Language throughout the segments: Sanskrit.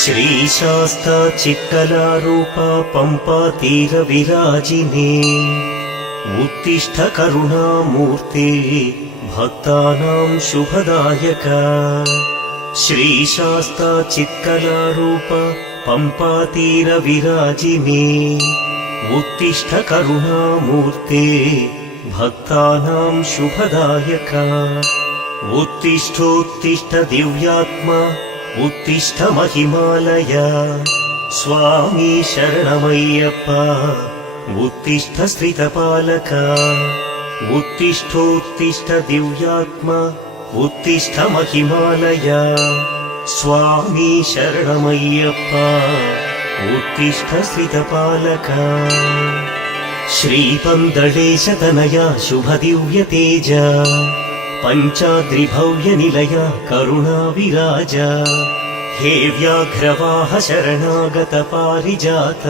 श्रीशास्ता चित्कलारूपा पम्पातीरविराजिने उत्तिष्ठ करुणामूर्ते भक्तानां शुभदायका। श्रीशास्ता चित्कलारूपा पम्पातीरविराजिने उत्तिष्ठ करुणामूर्ते भक्तानां शुभदायका। उत्तिष्ठोत्तिष्ठ दिव्यात्मा उत्तिष्ठ महिमालय स्वामी शरणमय्यप्पा उत्तिष्ठ स्त्रितपालका। उत्तिष्ठोत्तिष्ठ दिव्यात्मा उत्तिष्ठ महिमालय स्वामी शरणमय्यप्पा उत्तिष्ठ स्त्रितपालका। श्रीपन्दलेशतनया शुभदिव्यतेज पञ्चाद्रिभव्यनिलया करुणाविराज। हे व्याघ्रवाह शरणागत पारिजात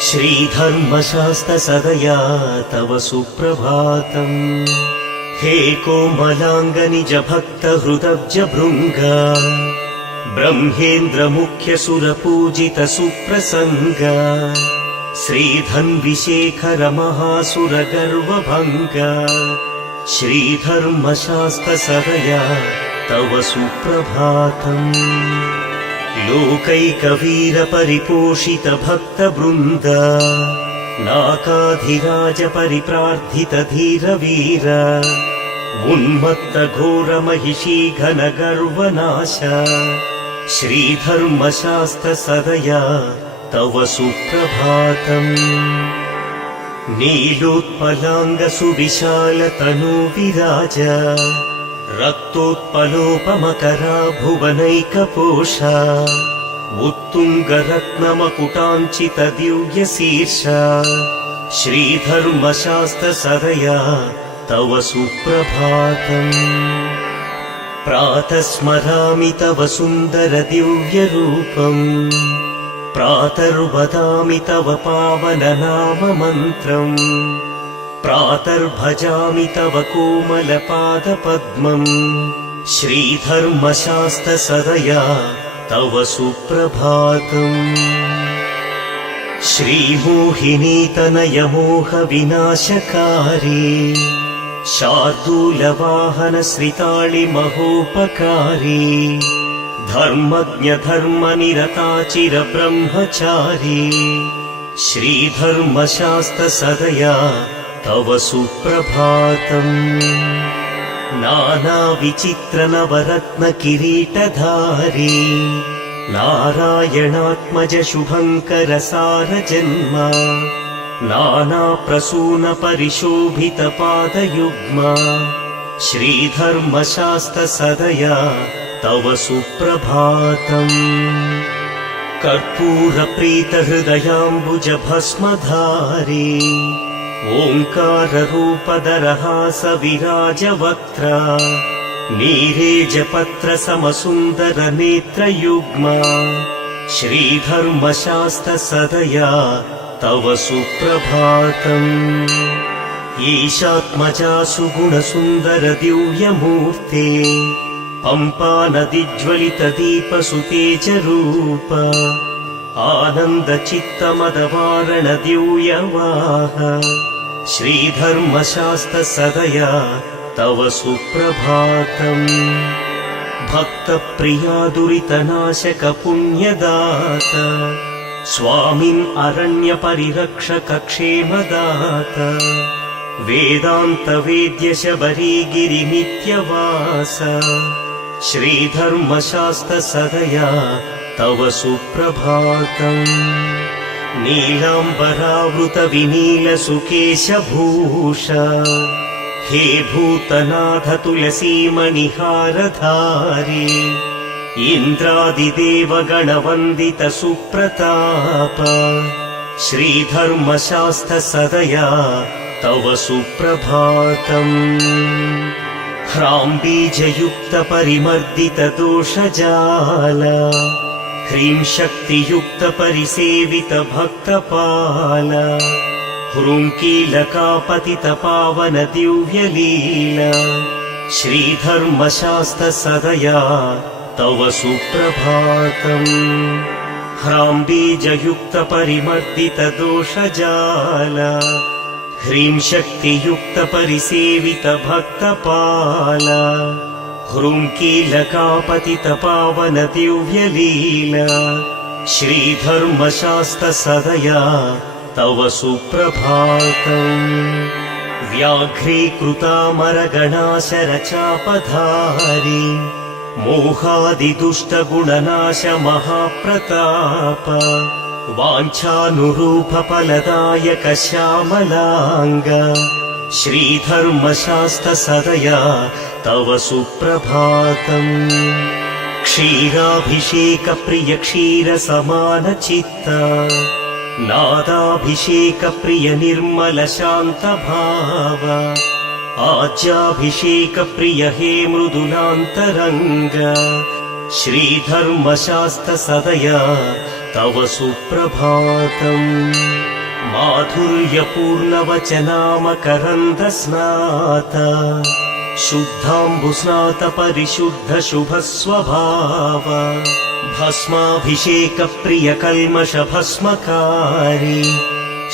श्रीधर्मशास्त्रसदया तव सुप्रभातम्। हे कोमलाङ्गनिज भक्तहृदब्ज भृङ्ग ब्रह्मेन्द्रमुख्यसुरपूजित सुप्रसङ्ग। श्रीधन्विशेखर महासुरगर्वभङ्ग श्रीधर्मशास्त्रसदया तव सुप्रभातम्। लोकैकवीर परिपोषित भक्तवृन्द नाकाधिराज परिप्रार्थित धीरवीर। उन्मत्त घोर महिषी घन गर्वनाश श्रीधर्मशास्त्रसदया तव सुप्रभातम्। नीलोत्पलाङ्ग सुविशाल तनु विराज रक्तोत्पलोपमकरा भुवनैकपोषा। उत्तुङ्गरत्नमकुटाञ्चित दिव्यशीर्ष श्रीधर्मशास्त्रसदया तव सुप्रभातम्। प्रातः स्मरामि तव सुन्दर दिव्यरूपम् प्रातर्वदामि तव पावन नाम मन्त्रम्। प्रातर्भजामि तव कोमल पादपद्मम् श्रीधर्मशास्त्रसदया तव सुप्रभातम्। श्रीमोहिनीतनय मोह विनाशकारी शार्दूलवाहन श्रिताळि महोपकारी। धर्मज्ञ धर्मनिरताचिर ब्रह्मचारी श्रीधर्मशास्त्रसदया तव सुप्रभातम्। नानाविचित्र नवरत्न किरीटधारी नारायणात्मज शुभङ्कर सारजन्म। नानाप्रसून परिशोभित पादयुग्म श्रीधर्मशास्त्रसदया तव सुप्रभातम्। कर्पूरप्रीत हृदयाम्बुज भस्मधारी ओङ्काररूपधरहास विराजवक्त्र। नीरेजपत्र समसुन्दर नेत्रयुग्म श्रीधर्मशास्त्रसदया तव सुप्रभातम्। ईशात्मजा सुगुणसुन्दर दिव्यमूर्ते पम्पानदिज्वलित दीपसुतेजरूप। आनन्दचित्तमदवारण दिव्यवाह श्रीधर्मशास्त्रसदया तव सुप्रभातम्। भक्तप्रिया दुरितनाशक पुण्यदात स्वामिन् अरण्य परिरक्षक क्षेमदात। वेदान्त वेद्य शबरीगिरि नित्यवास श्रीधर्मशास्त्रसदया तव सुप्रभातम्। नीलाम्बरावृत विनील सुकेशभूष हे भूतनाथ तुलसीमणिहारधारी। इन्द्रादिदेव गणवन्दित सुप्रताप श्रीधर्मशास्त्रसदया तव सुप्रभातम्। ह्राम्बीजयुक्त परिमर्दित दोषजाल ह्रीं शक्तियुक्त परिसेवित भक्तपाल। ह्रूङ्कीलकापतित पावन दिव्यलीला श्रीधर्मशास्त्रसदया तव सुप्रभातम् ह्रां बीजयुक्तपरिमर्दितदोषजाल ह्रीं शक्तियुक्तपरिसेवितभक्तपाल ह्रूं कीलकापतितपावनदिव्यलीला श्रीधर्मशास्त्रसदया तव सुप्रभातम् व्याघ्रीकृतामरगणाशरचापधारी मोहादिदुष्टगुणनाश महाप्रताप वाञ्छानुरूपफलदायक श्यामलाङ्ग श्रीधर्मशास्त्रसदया तव सुप्रभातम् क्षीराभिषेकप्रिय क्षीरसमानचित्ता नादाभिषेकप्रिय निर्मल शान्तभाव आज्याभिषेकप्रिय हे मृदुलान्तरङ्ग श्रीधर्मशास्त्रसदया तव सुप्रभातम् माधुर्यपूर्णवचनामकरन्दस्नात शुद्धाम्बुस्नात परिशुद्ध शुभस्वभाव भस्माभिषेकप्रिय कल्मष भस्मकारी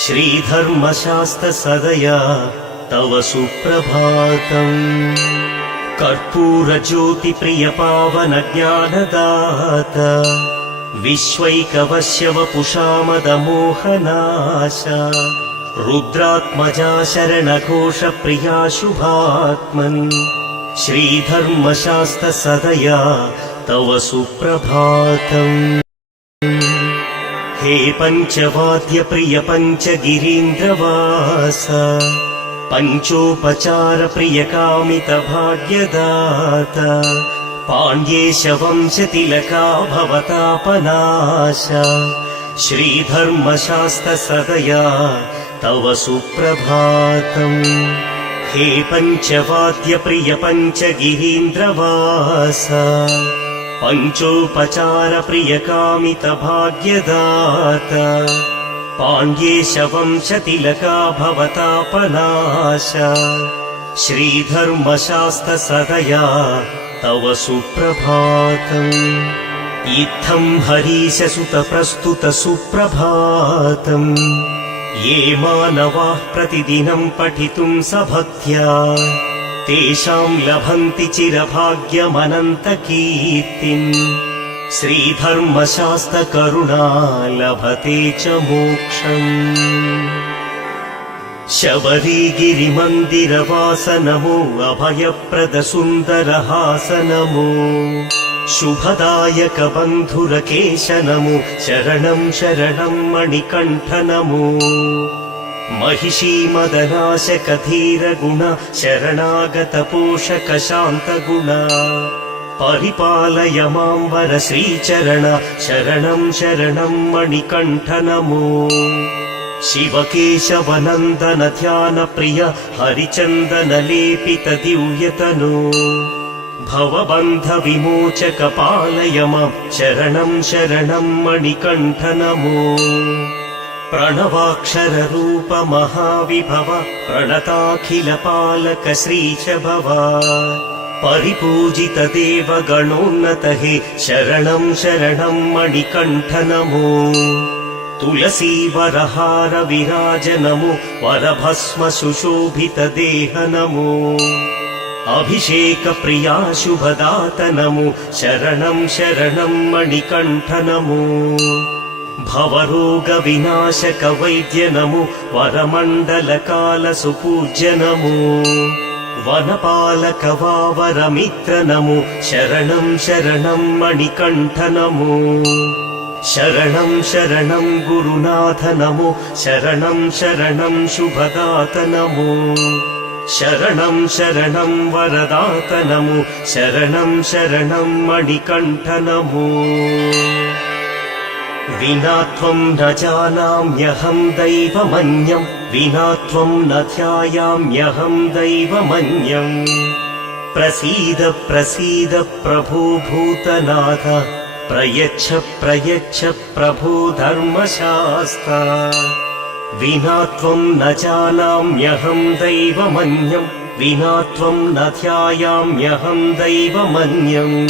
श्रीधर्मशास्त्रसदया तव सुप्रभातम् कर्पूरज्योतिप्रिय पावन ज्ञानदात विश्वैकवश्यवपुषामदमोहनाश रुद्रात्मजा शरणघोषप्रिया शुभात्मन् श्रीधर्मशास्त्रसदया तव सुप्रभातम् हे पञ्चवाद्यप्रिय पञ्चगिरीन्द्रवास पञ्चोपचारप्रिय कामितभाग्यदात पाण्ड्येशवंशतिलका भवतापनाश श्रीधर्मशास्त्रसदया तव सुप्रभातम् हे पञ्चवाद्यप्रिय पञ्चगिरीन्द्रवास पञ्चोपचारप्रिय कामितभाग्यदात पाण्ड्येशवंशतिलका भवतापनाश श्रीधर्मशास्त्रसदया तव सुप्रभातम् इत्थं हरीशसुतप्रस्तुत सुप्रभातम् ये मानवाः प्रतिदिनं पठितुं सभक्त्या तेषां लभन्ति चिरभाग्यमनन्तकीर्तिम् श्रीधर्मशास्त्रकरुणा लभते च मोक्षम् शबरीगिरिमन्दिरवासनमो अभयप्रदसुन्दरहासनमो शुभदायक बन्धुरकेशनमो शरणं शरणं मणिकण्ठनमो महिषीमदनाशक धीरगुण शरणागत पोषक शान्तगुण परिपालय मां वर श्रीचरण शरणं शरणं मणिकण्ठनमो शिवकेशवनन्दन ध्यानप्रिय हरिचन्दनलेपित दिव्यतनो भवबन्धविमोचक पालय मां शरणं शरणं मणिकण्ठनमो प्रणवाक्षररूप महाविभव प्रणताखिलपालक श्रीश भव परिपूजित देवगणोन्नत हे शरणं शरणं मणिकण्ठनमो तुलसीवरहार विराज नमो वरभस्म सुशोभित देह नमो अभिषेक प्रिया शुभदात नमो शरणं शरणं मणिकण्ठ नमो भवरोग विनाशक वैद्य नमो वरमण्डलकाल सुपूज्य नमो वनपालक वावरमित्र नमो शरणं शरणं मणिकण्ठ नमो शरणं शरणं गुरुनाथ नमो शरणं शरणं शुभदात नमो शरणं शरणं वरदात नमो शरणं शरणं मणिकण्ठ नमो विना त्वं न जानाम्यहं दैवमन्यं विना त्वं न ध्यायाम्यहं दैवमन्यम् प्रसीद प्रसीद प्रभो भूतनाथ प्रयच्छ प्रयच्छ प्रभो धर्मशास्ता विना त्वं न जानाम्यहं दैवमन्यं विना त्वं न ध्यायाम्यहं दैवमन्यम्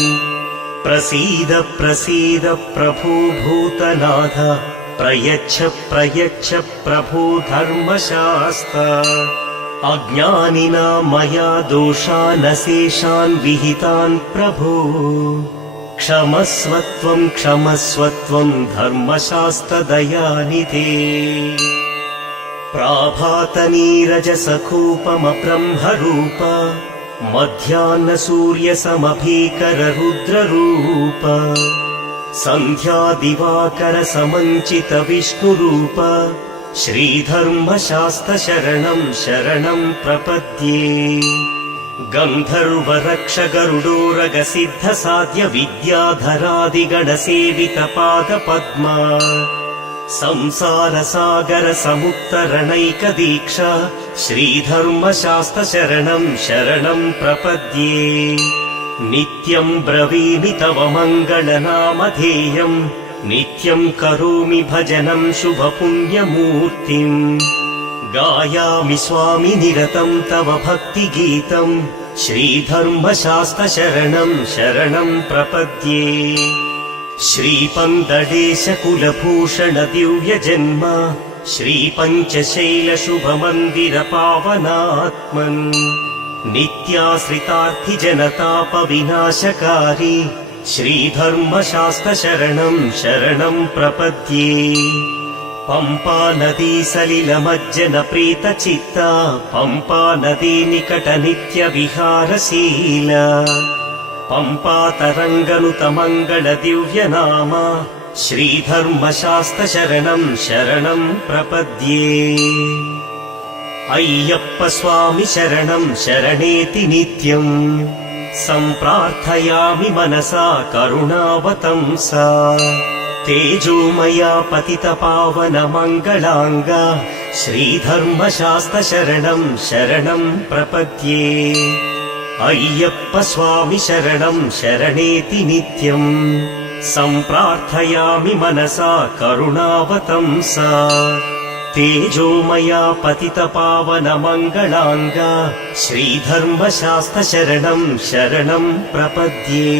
प्रसीद प्रसीद प्रभो भूतनाथ प्रयच्छ प्रयच्छ प्रभो धर्मशास्ता अज्ञानिना मया दोषानशेषान् विहितान् प्रभो क्षमस्वत्वं क्षमस्वत्वं धर्मशास्त्रदयानिधे प्राभातनीरजसखोपमब्रह्मरूप मध्याह्नसूर्यसमभीकररुद्ररूप सन्ध्यादिवाकरसमञ्चितविष्णुरूप श्रीधर्मशास्त्रशरणं शरणं प्रपद्ये गन्धर्वरक्षगरुडोरगसिद्धसाध्य विद्याधरादिगणसेवितपादपद्मा संसारसागरसमुत्तरणैकदीक्षा श्रीधर्मशास्त्रशरणं शरणं प्रपद्ये नित्यं ब्रवीमि तव मङ्गलनामधेयम् नित्यं करोमि भजनं शुभपुण्यमूर्तिम् गायामि स्वामि निरतं तव भक्तिगीतं श्रीधर्मशास्त्रशरणं शरणं प्रपद्ये श्रीपन्दडेशकुलभूषण दिव्यजन्म श्रीपञ्चशैलशुभमन्दिरपावनात्मन् नित्याश्रितार्थिजनतापविनाशकारी श्रीधर्मशास्त्रशरणं शरणं प्रपद्ये पंपा नदी सलिलमज्जनप्रीतचित्ता पंपा नदी निकट नित्यविहारशीला पंपा तरङ्गनुतमङ्गल दिव्यनाम श्रीधर्मशास्त्रशरणं शरणं प्रपद्ये अय्यप्प स्वामि शरणं शरणेति नित्यम् सम्प्रार्थयामि मनसा करुणावतंसा तेजोमया पतितपावनमङ्गलाङ्गा श्रीधर्मशास्त्रशरणं शरणं प्रपद्ये अय्यप्प स्वामि शरणं शरणेति नित्यम् सम्प्रार्थयामि मनसा करुणावतंसा तेजोमया पतितपावनमङ्गलाङ्गा श्रीधर्मशास्त्रशरणं शरणं प्रपद्ये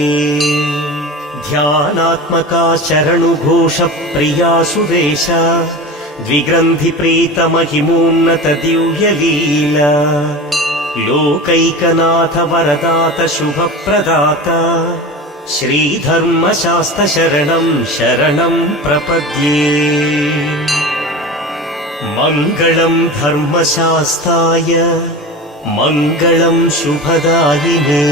ध्यानात्मका शरणुघोषप्रिया सुरेश द्विग्रन्थिप्रीतमहिमोन्नत दिव्यलीला लोकैकनाथ वरदात शुभप्रदात श्रीधर्मशास्त्रशरणं शरणं प्रपद्ये मङ्गलं धर्मशास्त्राय मङ्गलं शुभदायिने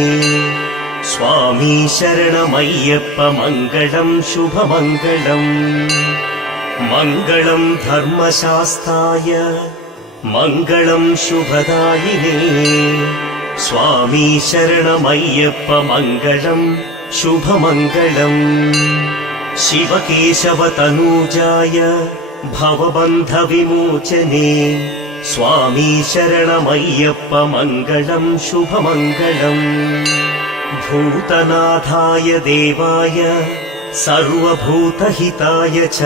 स्वामी शरणमय्यप्प मङ्गलं शुभमङ्गलम् मङ्गलं धर्मशास्त्राय मङ्गलं शुभदायिने स्वामी शरणमय्यप्प मङ्गलं शुभमङ्गलम् शिवकेशवतनूजाय भवबन्धविमोचने स्वामी शरणमय्यप्प मङ्गलं शुभमङ्गलम् भूतनाथाय देवाय सर्वभूतहिताय च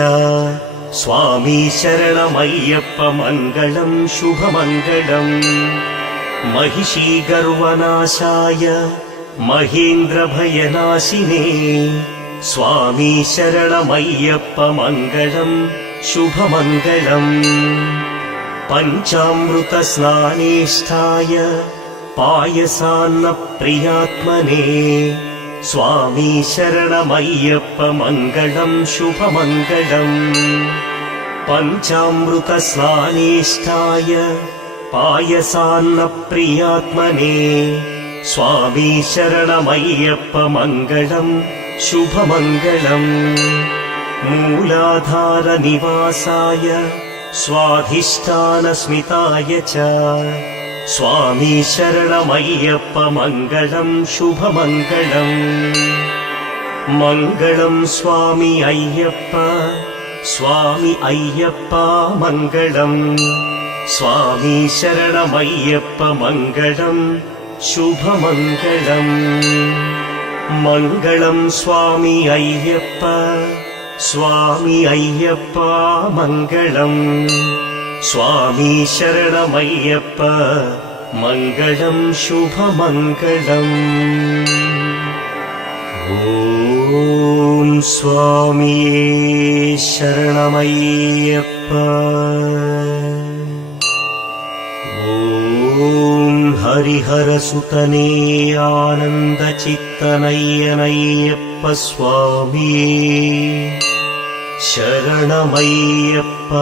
स्वामी शरणमय्यप्प मङ्गलं शुभमङ्गलम् महिषीगर्वनाशाय महेन्द्रभयनाशिने स्वामी शरणमय्यप्प मङ्गलं शुभमङ्गलम् पञ्चामृतस्नानेष्ठाय पायसान्नप्रियात्मने स्वामी शरणमय्यप्प मङ्गलं शुभमङ्गलम् पञ्चामृतस्नानेष्ठाय पायसान्नप्रियात्मने स्वामी शरणमय्यप्प मङ्गलं शुभमङ्गलम् मूलाधारनिवासाय स्वाधिष्ठानस्मिताय च स्वामी शरणमय्यप्प मङ्गलं शुभमङ्गलम् मङ्गलं स्वामी अय्यप्प मङ्गलम् स्वामी शरणमय्यप्प मङ्गलं शुभमङ्गलम् मङ्गलं स्वामी अय्यप्प मङ्गलम् स्वामी शरणमय्यप्प मङ्गलं शुभमङ्गलम्। ಓಂ ಸ್ವಾಮಿಯೇ ಶರಣಮಯ್ಯಪ್ಪ. ಓಂ ಹರಿಹರ ಸುತನೇ ಆನಂದ ಚಿತ್ತನಯ್ಯನಯ್ಯಪ್ಪ ಸ್ವಾಮಿಯೇ ಶರಣಮಯ್ಯಪ್ಪ.